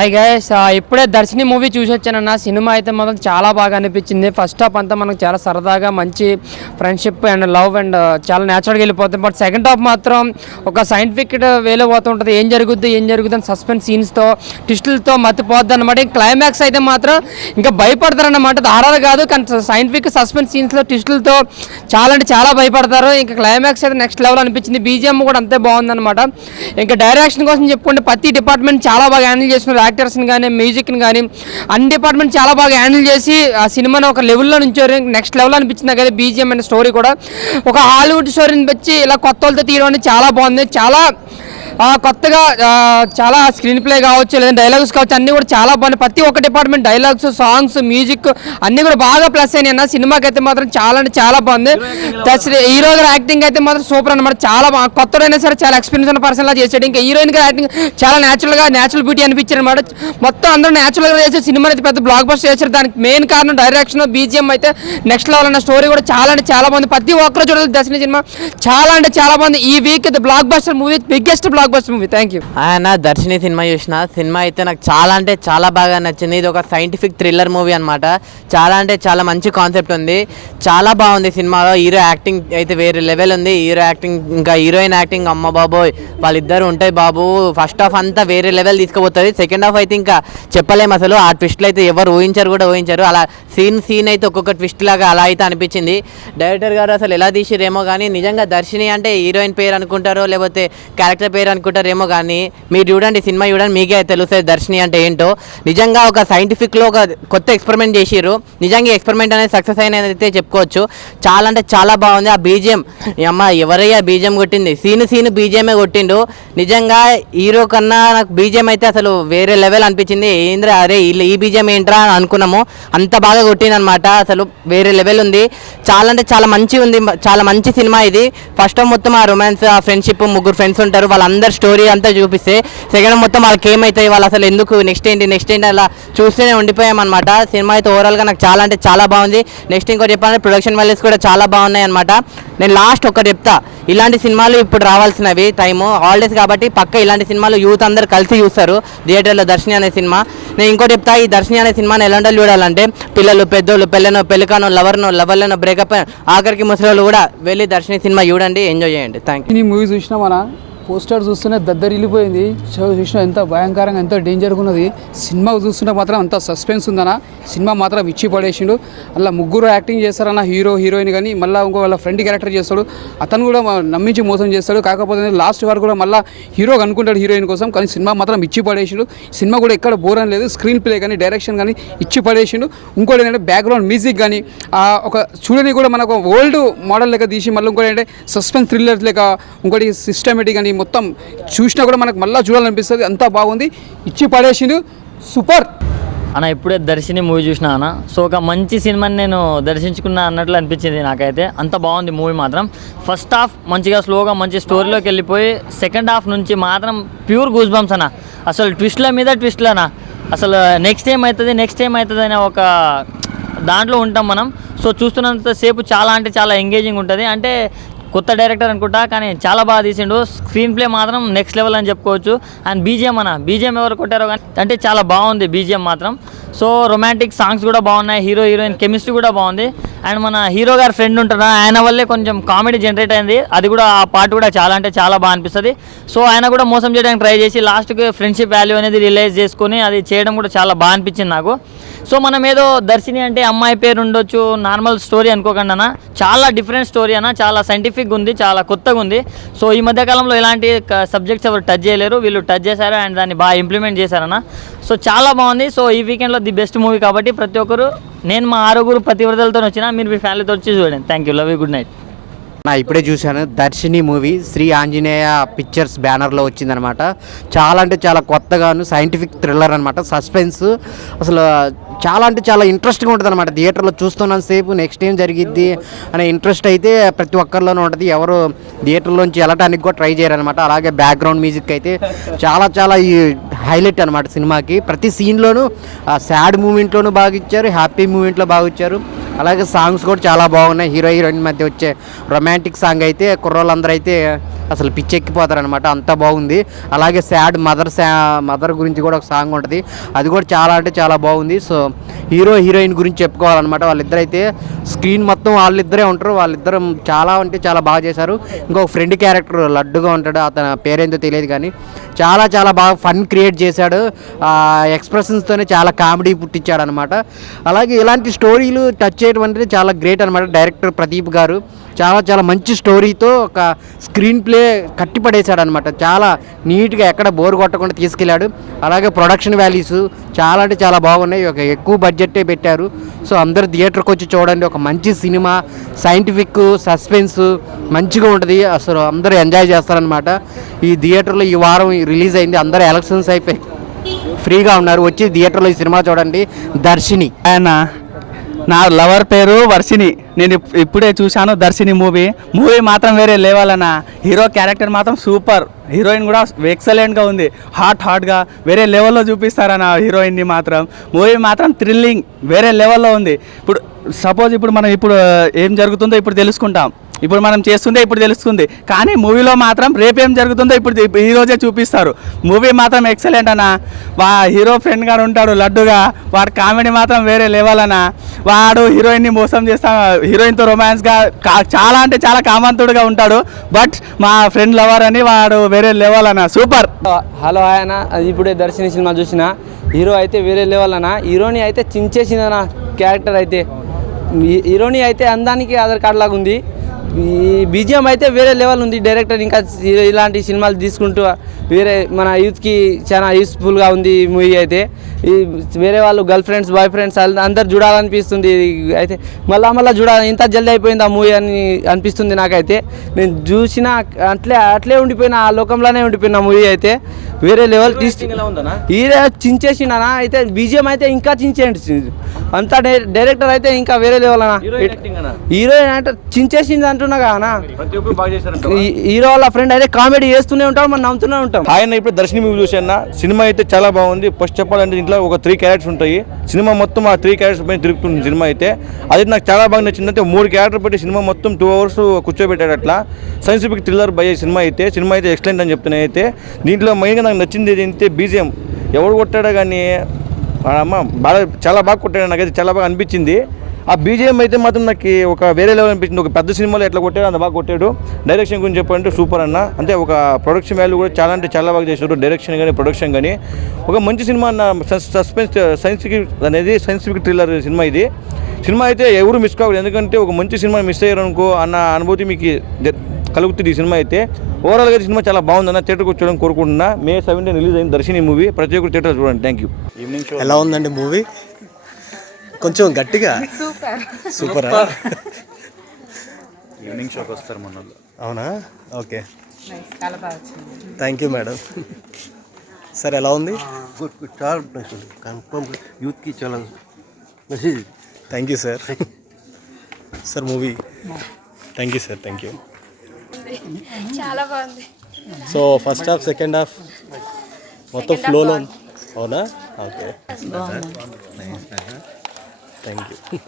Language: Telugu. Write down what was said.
హాయ్ గైస్, ఇప్పుడే దర్శిని మూవీ చూసి వచ్చానన్న. సినిమా అయితే మాత్రం చాలా బాగా అనిపించింది. ఫస్ట్ హాఫ్ అంతా మనకు చాలా సరదాగా మంచి ఫ్రెండ్షిప్ అండ్ లవ్ అండ్ చాలా న్యాచురల్గా వెళ్ళిపోతుంది. బట్ సెకండ్ హాఫ్ మాత్రం ఒక సైంటిఫిక్ వేలో పోతుంటుంది. ఏం జరుగుద్ది అని సస్పెన్స్ సీన్స్తో ట్విస్టులతో మతిపోద్ది అనమాట. క్లైమాక్స్ అయితే మాత్రం ఇంకా భయపడతారన్నమాట. దారాలు కాదు కానీ సైంటిఫిక్ సస్పెన్స్ సీన్స్లో ట్విస్టులతో చాలా అంటే చాలా భయపడతారు. ఇంకా క్లైమాక్స్ అయితే నెక్స్ట్ లెవెల్ అనిపించింది. బీజిఎం కూడా అంతే బాగుందన్నమాట. ఇంకా డైరెక్షన్ కోసం చెప్పుకుంటే ప్రతి డిపార్ట్మెంట్ చాలా బాగా హ్యాండిల్ చేస్తున్నారు. యాక్టర్స్ని కానీ మ్యూజిక్ని కానీ అన్ని డిపార్ట్మెంట్ చాలా బాగా హ్యాండిల్ చేసి ఆ సినిమాని ఒక లెవెల్లో నుంచారు. నెక్స్ట్ లెవెల్ అనిపించింది కదా బీజిఎం అనే స్టోరీ కూడా. ఒక హాలీవుడ్ స్టోరీని వచ్చి ఇలా కొత్త వాళ్ళతో తీయడం అనేది చాలా బాగుంది. చాలా కొత్తగా చాలా స్క్రీన్ ప్లే కావచ్చు లేదా డైలాగ్స్ కావచ్చు అన్నీ కూడా చాలా బాగున్నాయి. ప్రతి ఒక్క డిపార్ట్మెంట్ డైలాగ్స్, సాంగ్స్, మ్యూజిక్ అన్నీ కూడా బాగా ప్లస్ అయినాయి అన్న. సినిమాకి అయితే మాత్రం చాలా అంటే చాలా బాగుంది. హీరో గారి యాక్టింగ్ అయితే మాత్రం సూపర్ అనమాట. చాలా కొత్తడైనా సరే చాలా ఎక్స్పీరియన్స్ ఉన్న పర్సన్ లా చేసాడు. ఇంకా హీరోయిన్ గారి యాక్టింగ్ చాలా న్యాచురల్ బ్యూటీ అనిపించారు అనమాట. మొత్తం అందరూ న్యాచురల్గా చేసే సినిమా అయితే పెద్ద బ్లాక్ బస్టర్ చేశారు. దానికి మెయిన్ కారణం డైరెక్షన్, బీజిఎం అయితే నెక్స్ట్ లెవెల్ అన్న. స్టోరీ కూడా చాలా అంటే చాలా బాగుంది. ప్రతి ఒక్కరు చూడాలి దర్శన సినిమా. చాలా అంటే చాలా బాగుంది. ఈ week block buster movie, biggest block buster movie. Thank you. Darshini cinema చూసిన సినిమా అయితే నాకు చాలా అంటే చాలా బాగా నచ్చింది. ఇది ఒక సైంటిఫిక్ థ్రిల్లర్ మూవీ అనమాట. చాలా అంటే చాలా మంచి కాన్సెప్ట్ ఉంది. చాలా బాగుంది సినిమాలో. హీరో యాక్టింగ్ అయితే వేరే లెవెల్ ఉంది. హీరో యాక్టింగ్ ఇంకా హీరోయిన్ యాక్టింగ్ అమ్మ బాబోయ్ వాళ్ళిద్దరు ఉంటాయి బాబు. ఫస్ట్ హాఫ్ అంతా వేరే లెవెల్ తీసుకుపోతుంది. సెకండ్ హాఫ్ అయితే ఇంకా చెప్పలేము అసలు. ఆ ట్విస్ట్లు అయితే ఎవరు ఊహించారు. అలా సీన్ అయితే ఒక్కొక్క ట్విస్ట్ లాగా అలా అయితే అనిపించింది. డైరెక్టర్ గారు అసలు ఎలా తీసిరేమో కానీ నిజంగా దర్శిని అంటే హీరోయిన్ పేరు అనుకుంటారో లేకపోతే క్యారెక్టర్ పేరు అనుకుంటారేమో కానీ మీరు చూడండి సినిమా చూడండి మీకే తెలుస్తుంది దర్శిని అంటే ఏంటో. నిజంగా ఒక సైంటిఫిక్లో ఒక కొత్త ఎక్స్పెరిమెంట్ చేసిర్రు. నిజంగా ఎక్స్పెరిమెంట్ అనేది సక్సెస్ అయినదైతే చెప్పుకోవచ్చు. చాలా అంటే చాలా బాగుంది. ఆ బీజిఎం అమ్మ ఎవరయ్యా బీజిఎం కొట్టింది, సీన్ బీజిఎమే కొట్టిండు. నిజంగా హీరో కన్నా నాకు బీజిఎం అయితే అసలు వేరే లెవెల్ అనిపించింది. ఏంద్రా అరే ఈ బీజిఎం ఏంట్రా అని అనుకున్నాము. అంత బాగా కొట్టింది అనమాట. అసలు వేరే లెవెల్ ఉంది. చాలా అంటే చాలా మంచి ఉంది. చాలా మంచి సినిమా ఇది. ఫస్ట్ మొత్తం ఆ రొమాన్స్, ఆ ఫ్రెండ్షిప్, ముగ్గురు ఫ్రెండ్స్ ఉంటారు వాళ్ళందరి స్టోరీ అంతా చూపిస్తే సెకండ్ మొత్తం వాళ్ళకి ఏమవుతాయి, వాళ్ళు అసలు ఎందుకు నెక్స్ట్ ఏంటి అలా చూస్తూనే ఉండిపోయామన్నమాట. సినిమా అయితే ఓవరాల్గా నాకు చాలా అంటే చాలా బాగుంది. నెక్స్ట్ ఇంకోటి చెప్పాలంటే ప్రొడక్షన్ వాల్యూస్ కూడా చాలా బాగున్నాయి అనమాట. నేను లాస్ట్ ఒకటి చెప్తా, ఇలాంటి సినిమాలు ఇప్పుడు రావాల్సినవి టైము హాలిడేస్ కాబట్టి పక్క ఇలాంటి సినిమాలు యూత్ అందరు కలిసి చూస్తారు థియేటర్లో. దర్శిని అనే సినిమా నేను ఇంకోటి చెప్తా, ఈ దర్శిని అనే సినిమాని ఎలాంటి చూడాలంటే పిల్లలు, పెద్దోళ్ళు, పెళ్ళికానో, లవర్లను, బ్రేకప్ ఆఖరికి ముసలి కూడా వెళ్ళి దర్శిని సినిమా చూడండి, ఎంజాయ్ చేయండి. Thank you. మూవీ చూసినామన్నా పోస్టర్ చూస్తూనే దద్దరిల్లిపోయింది. చూసిన ఎంత భయంకరంగా ఎంత డేంజర్గా ఉన్నది. సినిమా చూస్తుంటే మాత్రం అంత సస్పెన్స్ ఉందన్న. సినిమా మాత్రం ఇచ్చి పడేసిండు. అలా ముగ్గురు యాక్టింగ్ చేస్తారన్న, హీరో హీరోయిన్ కానీ మళ్ళీ ఇంకో వాళ్ళ ఫ్రెండ్ క్యారెక్టర్ చేస్తాడు. అతను కూడా నమ్మించి మోసం చేస్తాడు. కాకపోతే లాస్ట్ వరకు కూడా మళ్ళీ హీరో అనుకుంటాడు హీరోయిన్ కోసం. కానీ సినిమా మాత్రం ఇచ్చి పడేసిండు. సినిమా కూడా ఎక్కడ బోర్ అని లేదు. స్క్రీన్ ప్లే కానీ డైరెక్షన్ కానీ ఇచ్చి పడేసిండు. ఇంకోటి ఏంటంటే బ్యాక్గ్రౌండ్ మ్యూజిక్ కానీ ఒక చూడని కూడా మనకు ఓల్డ్ మోడల్ లెక్క తీసి మళ్ళీ ఇంకోటి ఏంటంటే సస్పెన్స్ థ్రిల్లర్ లెక్క ఇంకోటి సిస్టమేటిక్ కానీ మొత్తం చూసినా కూడా మనకు మళ్ళీ చూడాలనిపిస్తుంది. అంతా బాగుంది. ఇచ్చి పడేసిండు. సూపర్ అన్న. ఇప్పుడే దర్శిని మూవీ చూసినా అన్న. సో ఒక మంచి సినిమాని నేను దర్శించుకున్నా అన్నట్లు అనిపించింది నాకైతే. అంత బాగుంది మూవీ మాత్రం. ఫస్ట్ హాఫ్ మంచిగా స్లోగా మంచి స్టోరీలోకి వెళ్ళిపోయి సెకండ్ హాఫ్ నుంచి మాత్రం ప్యూర్ గూస్ బంప్స్ అన్న. అసలు ట్విస్ట్ల మీద ట్విస్ట్లనా. అసలు నెక్స్ట్ ఏమవుతుంది అనే ఒక దాంట్లో ఉంటాం మనం. సో చూస్తున్నంతసేపు చాలా అంటే చాలా ఎంగేజింగ్ ఉంటుంది. అంటే కొత్త డైరెక్టర్ అనుకుంటా కానీ చాలా బాగా తీసిండు. స్క్రీన్ ప్లే మాత్రం నెక్స్ట్ లెవెల్ అని చెప్పుకోవచ్చు. అండ్ బీజిఎం ఎవరు కొట్టారో కానీ అంటే చాలా బాగుంది బీజిఎం మాత్రం. సో రొమాంటిక్ సాంగ్స్ కూడా బాగున్నాయి. హీరో హీరోయిన్ కెమిస్ట్రీ కూడా బాగుంది. అండ్ మన హీరో గారి ఫ్రెండ్ ఉంటాడు, ఆయన వల్లే కొంచెం కామెడీ జనరేట్ అయింది. అది కూడా ఆ పార్ట్ కూడా చాలా అంటే చాలా బాగా అనిపిస్తుంది. సో ఆయన కూడా మోసం చేయడానికి ట్రై చేసి లాస్ట్కి ఫ్రెండ్షిప్ వాల్యూ అనేది రియలైజ్ చేసుకొని అది చేయడం కూడా చాలా బాగా అనిపించింది నాకు. సో మనం ఏదో దర్శిని అంటే అమ్మాయి పేరు ఉండొచ్చు నార్మల్ స్టోరీ అనుకోకుండా అన్న, చాలా డిఫరెంట్ స్టోరీ అన్న. చాలా సైంటిఫిక్గా ఉంది, చాలా కొత్తగా ఉంది. సో ఈ మధ్యకాలంలో ఇలాంటి సబ్జెక్ట్స్ ఎవరు టచ్ చేయలేరు, వీళ్ళు టచ్ చేశారు అండ్ దాన్ని బాగా ఇంప్లిమెంట్ చేశారన్న. సో చాలా బాగుంది. సో ఈ వీకెండ్లో ది బెస్ట్ మూవీ కాబట్టి ప్రతి ఒక్కరు, నేను మా 6 పతివ్రతలతో వచ్చినా, మీరు మీ ఫ్యామిలీతో వచ్చి చూడండి. Thank you. Love you. Good night. ఇప్పుడే చూశాను దర్శిని మూవీ. శ్రీ ఆంజనేయ పిక్చర్స్ బ్యానర్లో వచ్చిందనమాట. చాలా అంటే చాలా కొత్తగాను సైంటిఫిక్ థ్రిల్లర్ అనమాట. సస్పెన్స్ అసలు చాలా అంటే చాలా ఇంట్రెస్ట్గా ఉంటుంది అనమాట. థియేటర్లో చూస్తున్నంత సేపు నెక్స్ట్ ఏం జరిగిద్ది అనే ఇంట్రెస్ట్ అయితే ప్రతి ఒక్కరిలోనూ ఉంటుంది. ఎవరు థియేటర్లోంచి వెళ్ళటానికి కూడా ట్రై చేయరనమాట. అలాగే బ్యాక్గ్రౌండ్ మ్యూజిక్ అయితే చాలా చాలా హైలైట్ అనమాట సినిమాకి. ప్రతి సీన్లోనూ సాడ్ మూమెంట్లోనూ బాగా ఇచ్చారు, హ్యాపీ మూమెంట్లో బాగా ఇచ్చారు. అలాగే సాంగ్స్ కూడా చాలా బాగున్నాయి. హీరో హీరోయిన్ మధ్య వచ్చే రొమాంటిక్ సాంగ్ అయితే కుర్రోళ్ళందరూ అయితే అసలు పిచ్చెక్కిపోతారు అనమాట, అంత బాగుంది. అలాగే సాడ్ మదర్ గురించి కూడా ఒక సాంగ్ ఉంటుంది, అది కూడా చాలా అంటే చాలా బాగుంది. సో హీరో హీరోయిన్ గురించి చెప్పుకోవాలన్నమాట. వాళ్ళిద్దరైతే స్క్రీన్ మొత్తం వాళ్ళిద్దరే ఉంటారు, వాళ్ళిద్దరు చాలా అంటే చాలా బాగా చేశారు. ఇంకొక ఫ్రెండ్ క్యారెక్టర్ లడ్డుగా ఉంటాడు, అతని పేరేందో తెలియదు కానీ చాలా చాలా బాగా ఫన్ క్రియేట్ చేశాడు. ఎక్స్ప్రెషన్స్తోనే చాలా కామెడీ పుట్టించాడు అనమాట. అలాగే ఇలాంటి స్టోరీలు టచ్ చేయడం అనేది చాలా గ్రేట్ అనమాట. డైరెక్టర్ ప్రదీప్ గారు చాలా చాలా మంచి స్టోరీతో ఒక స్క్రీన్ ప్లే కట్టిపడేశాడు అనమాట. చాలా నీట్గా ఎక్కడ బోర్ కొట్టకుండా తీసుకెళ్ళాడు. అలాగే ప్రొడక్షన్ వాల్యూస్ చాలా అంటే చాలా బాగున్నాయి, ఒక ఎక్కువ బడ్జెట్టే పెట్టారు. సో అందరు థియేటర్కి వచ్చి చూడండి, ఒక మంచి సినిమా, సైంటిఫిక్ సస్పెన్స్ మంచిగా ఉంటుంది. అసలు అందరూ ఎంజాయ్ చేస్తారనమాట. ఈ థియేటర్లో ఈ వారం రిలీజ్ అయింది, అందరూ ఎలక్షన్స్ అయిపోయి ఫ్రీగా ఉన్నారు, వచ్చి థియేటర్లో ఈ సినిమా చూడండి. దర్శిని ఆయన నా లవర్ పేరు వర్షిని. నేను ఇప్పుడే చూశాను దర్శిని మూవీ మాత్రం వేరే లెవెల్ అన్న. హీరో క్యారెక్టర్ మాత్రం సూపర్, హీరోయిన్ కూడా ఎక్సలెంట్గా ఉంది, హాట్గా వేరే లెవెల్లో చూపిస్తారన్న హీరోయిన్ని మాత్రం. మూవీ మాత్రం థ్రిల్లింగ్ వేరే లెవెల్లో ఉంది. ఇప్పుడు సపోజ్ ఇప్పుడు మనం ఇప్పుడు ఏం జరుగుతుందో ఇప్పుడు తెలుసుకుంటాం, ఇప్పుడు మనం చేస్తుందే ఇప్పుడు తెలుస్తుంది, కానీ మూవీలో మాత్రం రేపేం జరుగుతుందో ఇప్పుడు ఈరోజే చూపిస్తారు. మూవీ మాత్రం ఎక్సలెంట్ అన్న. హీరో ఫ్రెండ్ గారు ఉంటాడు లడ్డుగా, వాడు కామెడీ మాత్రం వేరే లెవెల్ అన్న. వాడు హీరోయిన్ని మోసం చేస్తా, హీరోయిన్తో రొమాన్స్గా చాలా అంటే చాలా కామంతుడుగా ఉంటాడు, బట్ మా ఫ్రెండ్ లవర్ అని వాడు వేరే లెవెల్ అన్న, సూపర్. హలో ఆయన, అది ఇప్పుడే దర్శిని సినిమా చూసిన. హీరో అయితే వేరే లెవెల్ అన్న. హీరోని అయితే చించేసిందన్న క్యారెక్టర్ అయితే. హీరోని అయితే అందానికి ఆధార్ కార్డ్ లాగా ఉంది. ఈ బీజిఎం అయితే వేరే లెవెల్ ఉంది. డైరెక్టర్ ఇంకా ఇలాంటి సినిమాలు తీసుకుంటూ వేరే మన యూత్కి చాలా యూస్ఫుల్గా ఉంది ఈ మూవీ అయితే. ఈ వేరే వాళ్ళు గర్ల్ ఫ్రెండ్స్, బాయ్ ఫ్రెండ్స్ అందరు చూడాలనిపిస్తుంది అయితే. మళ్ళీ చూడాలి, ఇంత జల్దీ అయిపోయింది ఆ మూవీ అని అనిపిస్తుంది నాకైతే. నేను చూసిన అట్లే ఉండిపోయిన, ఆ లోకంలోనే ఉండిపోయిన మూవీ అయితే. వేరే లెవెల్ హీరో చించేసిండనా అయితే. బీజిఎం అయితే ఇంకా చించేయండి అంతా. డైరెక్టర్ అయితే ఇంకా వేరే లెవెల్ అన్న. హీరోయిన్ అంటే చించేసింది అంటున్నా కదా. హీరో వాళ్ళ ఫ్రెండ్ అయితే కామెడీ చేస్తూనే ఉంటాం, మనం నమ్ముతూనే ఉంటాం. ఆయన ఇప్పుడు దర్శిని మూవీ చూసాను. సినిమా అయితే చాలా బాగుంది. ఫస్ట్ చెప్పాలంటే ఇంట్లో ఒక 3 క్యారెక్టర్స్ ఉంటాయి. సినిమా మొత్తం ఆ 3 క్యారెక్టర్స్ పైన తిరుగుతుంది సినిమా అయితే. అది నాకు చాలా బాగా నచ్చింది. అంటే 3 క్యారెక్టర్ పెట్టి సినిమా మొత్తం 2 hours కూర్చోబెట్టాడు అట్లా. సైంటిఫిక్ థ్రిల్లర్ బై సినిమా అయితే ఎక్సలెంట్ అని చెప్తున్నాయి అయితే. దీంట్లో మెయిన్గా నాకు నచ్చింది ఏంటంటే బీజిఎం. ఎవడు కొట్టాడో కానీ అమ్మ బాగా చాలా బాగా కొట్టాడు, నాకైతే చాలా బాగా అనిపించింది. ఆ బీజిఎం అయితే మాత్రం నాకు ఒక వేరే లెవెల్ అనిపించింది. ఒక పెద్ద సినిమాలో ఎట్లా కొట్టాడు అంత బాగా కొట్టాడు. డైరెక్షన్ గురించి చెప్పాలంటే సూపర్ అన్న. అంటే ఒక ప్రొడక్షన్ వాల్యూ కూడా చాలా అంటే చాలా బాగా చేశారు. డైరెక్షన్ కానీ ప్రొడక్షన్ కానీ ఒక మంచి సినిమా అన్న. సస్పెన్స్ సైంటిఫిక్ థ్రిల్లర్ సినిమా ఇది. సినిమా అయితే ఎవరు మిస్ కాకూడదు, ఎందుకంటే ఒక మంచి సినిమా మిస్ అయ్యారు అనుకో అన్న అనుభూతి మీకు కలుగుతుంది ఈ సినిమా అయితే. ఓవరాల్గా సినిమా చాలా బాగుందన్న. థియేటర్కి వచ్చి చూడడం కోరుకుంటున్నా. May 17 రిలీజ్ అయింది దర్శిని మూవీ. ప్రతి ఒక్కరు థియేటర్ చూడండి. Thank you. ఎలా ఉందండి మూవీ? కొంచెం గట్టిగా సూపర్. ఈవినింగ్ షోకి వస్తారు మన. అవునా? Okay, thank you madam. Sir ఎలా ఉంది? గుడ్ చాలా కన్ఫర్మ్ యూత్కి చాలా message. Thank you sir. Sir movie thank you sir. Thank you. చాలా బాగుంది. So first half second half మొత్తం ఫ్లోలో. అవునా? Okay, thank you.